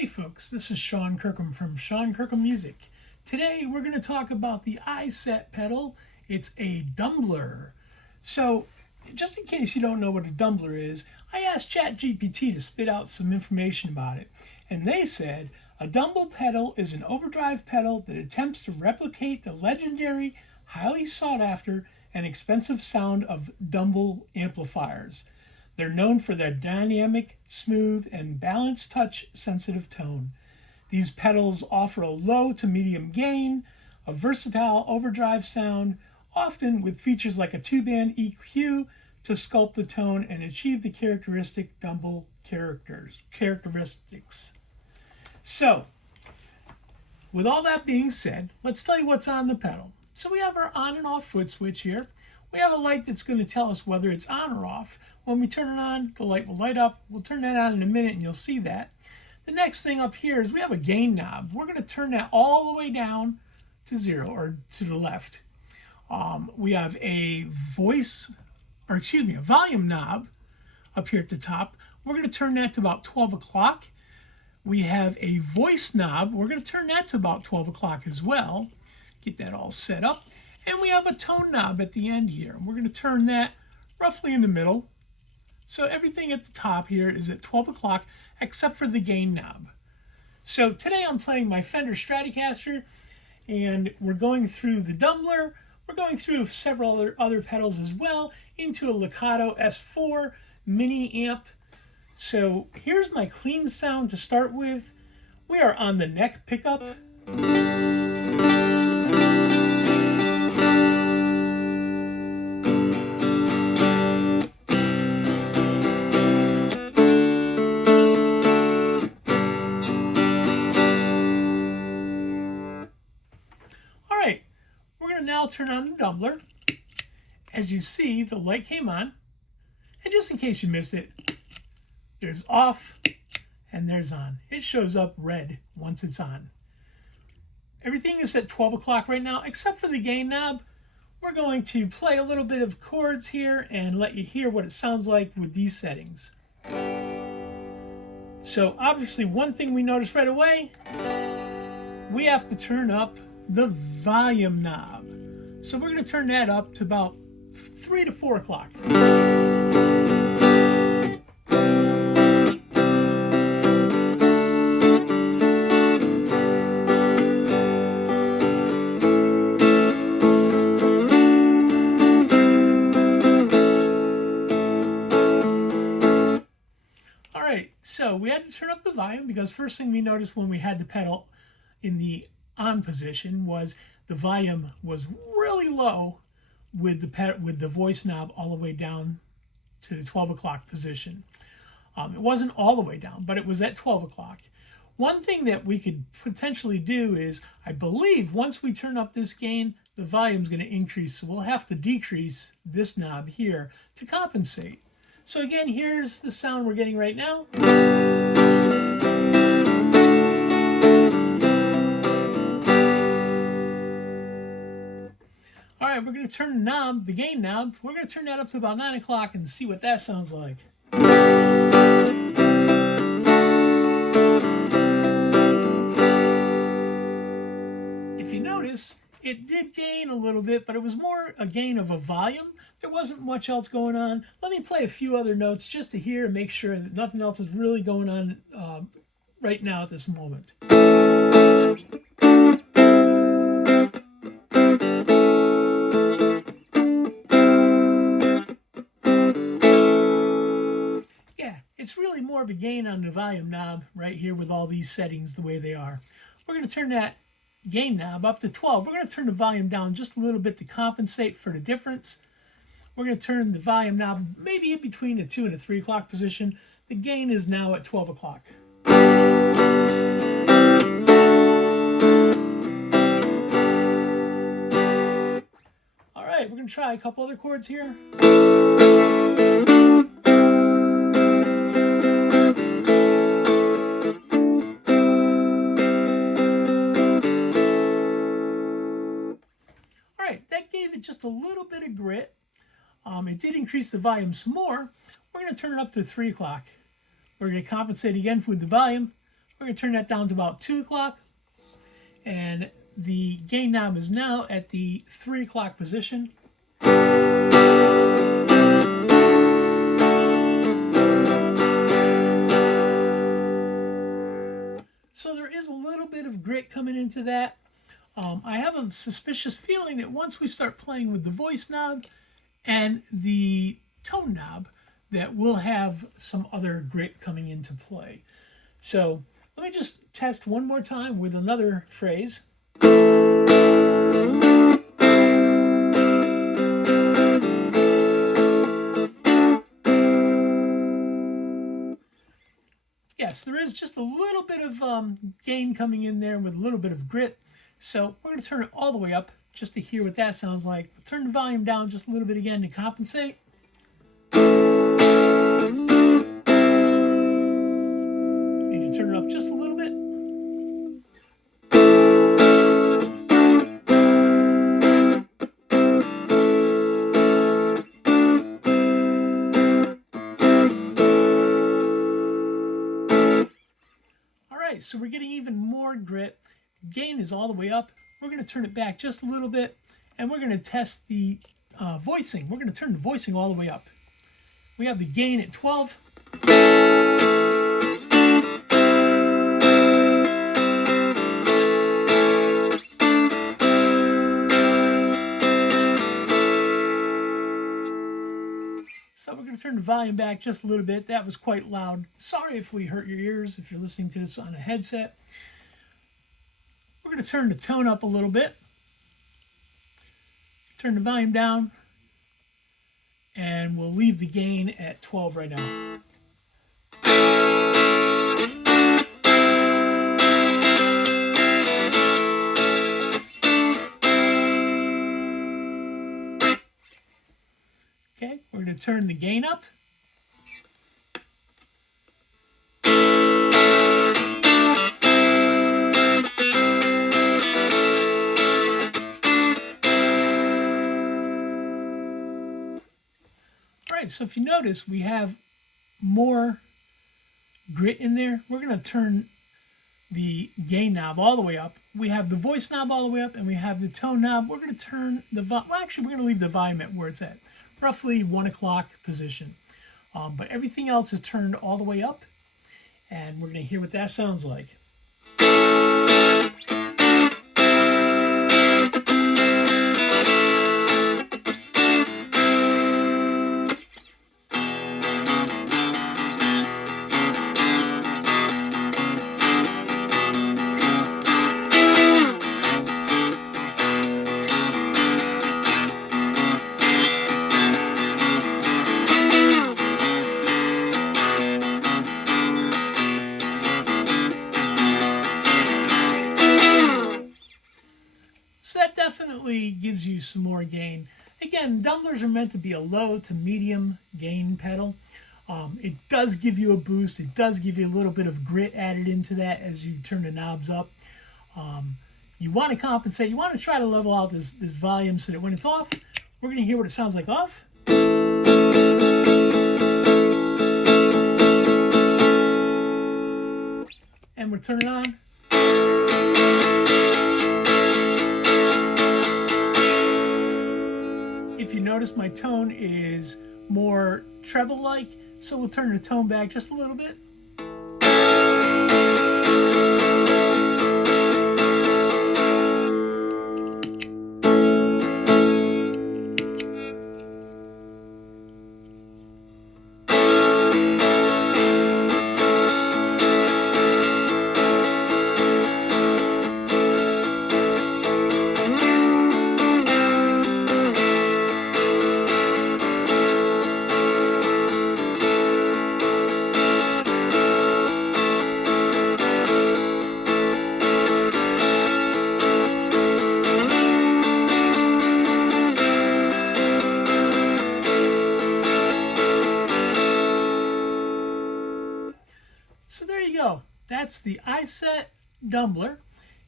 Hey folks, this is Sean Kirkham from Sean Kirkham Music. Today we're going to talk about the iSet pedal. It's a Dumbler. So just in case you don't know what a Dumbler is, I asked ChatGPT to spit out some information about it. And they said, a Dumbler pedal is an overdrive pedal that attempts to replicate the legendary, highly sought after, and expensive sound of Dumbler amplifiers. They're known for their dynamic, smooth, and balanced touch-sensitive tone. These pedals offer a low to medium gain, a versatile overdrive sound, often with features like a two-band EQ to sculpt the tone and achieve the characteristic Dumbler characteristics. So, with all that being said, let's tell you what's on the pedal. So we have our on and off foot switch here. We have a light that's going to tell us whether it's on or off. When we turn it on, the light will light up. We'll turn that on in a minute and you'll see that. The next thing up here is we have a gain knob. We're going to turn that all the way down to 0 or to the left. We have a volume knob up here at the top. We're going to turn that to about 12 o'clock. We have a voice knob. We're going to turn that to about 12 o'clock as well. Get that all set up. And we have a tone knob at the end here. We're going to turn that roughly in the middle. So everything at the top here is at 12 o'clock except for the gain knob. So today I'm playing my Fender Stratocaster and we're going through the Dumbler. We're going through several other pedals as well into a Legato S4 mini amp. So here's my clean sound to start with. We are on the neck pickup. Now turn on the Dumbler. As you see, the light came on. And just in case you missed it, there's off and there's on. It shows up red once it's on. Everything is at 12 o'clock right now, except for the gain knob. We're going to play a little bit of chords here and let you hear what it sounds like with these settings. So obviously one thing we notice right away, we have to turn up the volume knob. So we're going to turn that up to about 3 to 4 o'clock. All right, so we had to turn up the volume because first thing we noticed when we had the pedal in the on position was the volume was really low with the voice knob all the way down to the 12 o'clock position. It wasn't all the way down, but it was at 12 o'clock. One thing that we could potentially do is, I believe once we turn up this gain, the volume's going to increase. So we'll have to decrease this knob here to compensate. So again, here's the sound we're getting right now. All right, we're going to turn the knob, the gain knob, we're going to turn that up to about 9 o'clock and see what that sounds like. If you notice, it did gain a little bit, but it was more a gain of a volume. There wasn't much else going on. Let me play a few other notes just to hear and make sure that nothing else is really going on right now at this moment. It's really more of a gain on the volume knob right here with all these settings the way they are. We're going to turn that gain knob up to 12. We're going to turn the volume down just a little bit to compensate for the difference. We're going to turn the volume knob maybe in between the 2 and the 3 o'clock position. The gain is now at 12 o'clock. All right, we're going to try a couple other chords here. Just a little bit of grit. It did increase the volume some more. We're going to turn it up to 3 o'clock. We're going to compensate again with the volume. We're going to turn that down to about 2 o'clock. And the gain knob is now at the 3 o'clock position. So there is a little bit of grit coming into that. I have a suspicious feeling that once we start playing with the voice knob and the tone knob, that we'll have some other grit coming into play. So let me just test one more time with another phrase. Yes, there is just a little bit of gain coming in there with a little bit of grit. So we're going to turn it all the way up just to hear what that sounds like. Turn the volume down just a little bit again to compensate. Need to turn it up just a little bit. All right, so we're getting even more grit. Gain is all the way up. We're going to turn it back just a little bit, and we're going to test the voicing. We're going to turn the voicing all the way up. We have the gain at 12. So we're going to turn the volume back just a little bit. That was quite loud. Sorry if we hurt your ears if you're listening to this on a headset. We're going to turn the tone up a little bit. Turn the volume down. And we'll leave the gain at 12 right now. Okay, we're going to turn the gain up. Alright, so if you notice, we have more grit in there. We're going to turn the gain knob all the way up. We have the voice knob all the way up, and we have the tone knob. We're going to turn the volume. Well, actually, we're going to leave the volume at where it's at, roughly 1 o'clock position. But everything else is turned all the way up, and we're going to hear what that sounds like. So that definitely gives you some more gain. Again, Dumblers are meant to be a low to medium gain pedal. It does give you a boost. It does give you a little bit of grit added into that as you turn the knobs up. You want to compensate. You want to try to level out this volume so that when it's off, we're going to hear what it sounds like off. And we'll turn it on. If you notice, my tone is more treble-like, so we'll turn the tone back just a little bit. So there you go. That's the iSet Dumbler.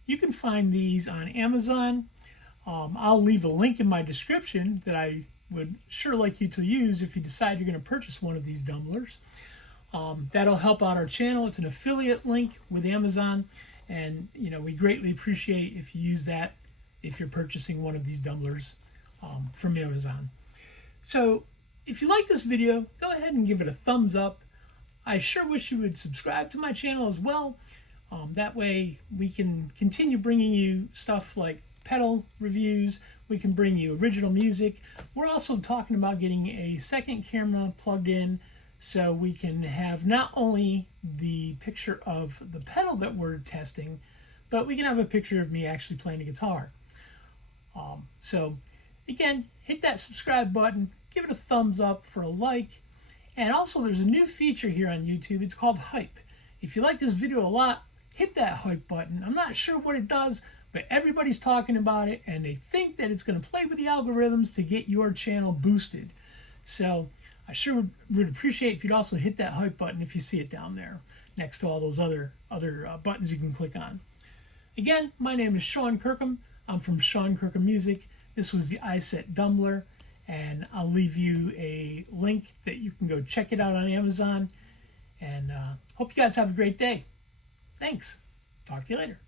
You can find these on Amazon. I'll leave a link in my description that I would sure like you to use if you decide you're going to purchase one of these Dumblers. That'll help out our channel. It's an affiliate link with Amazon, and we greatly appreciate if you use that if you're purchasing one of these Dumblers from Amazon. So if you like this video, go ahead and give it a thumbs up. I sure wish you would subscribe to my channel as well. That way we can continue bringing you stuff like pedal reviews. We can bring you original music. We're also talking about getting a second camera plugged in so we can have not only the picture of the pedal that we're testing, but we can have a picture of me actually playing the guitar. So again, hit that subscribe button, give it a thumbs up for a like, and also there's a new feature here on YouTube. It's called Hype. If you like this video a lot, hit that Hype button. I'm not sure what it does, but everybody's talking about it, and they think that it's going to play with the algorithms to get your channel boosted. So I sure would appreciate if you'd also hit that Hype button if you see it down there next to all those other buttons you can click on. Again, my name is Sean Kirkham. I'm from Sean Kirkham Music. This was the iSet Dumbler, and I'll leave you a link that you can go check it out on Amazon. And hope you guys have a great day. Thanks. Talk to you later.